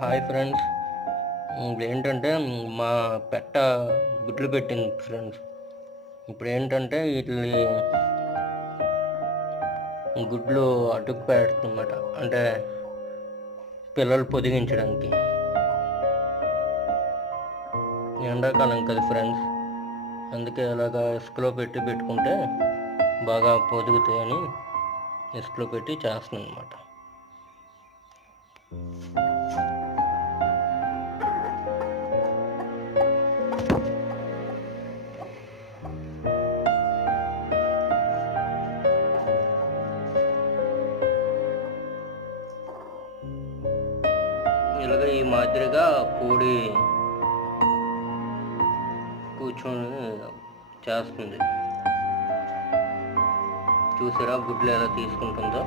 Hi friends. ఇప్పుడు ఏంటంటే మా పెట్ట గుడ్లు పెట్టింది ఫ్రెండ్స్. ఇప్పుడు ఏంటంటే వీటిని గుడ్లు అటుకు పెడుతుందన్నమాట, అంటే పిల్లలు పొదిగించడానికి. ఎండాకాలం కదా ఫ్రెండ్స్, అందుకే ఇలాగా ఇసుకలో పెట్టుకుంటే బాగా పొదుగుతాయని ఇసుకలో పెట్టి చేస్తున్నాను అనమాట. ఇలాగ ఈ మాదిరిగా కోడి కూర్చొని చేస్తుంది. చూసారా గుడ్లు ఎలా తీసుకుంటుందో.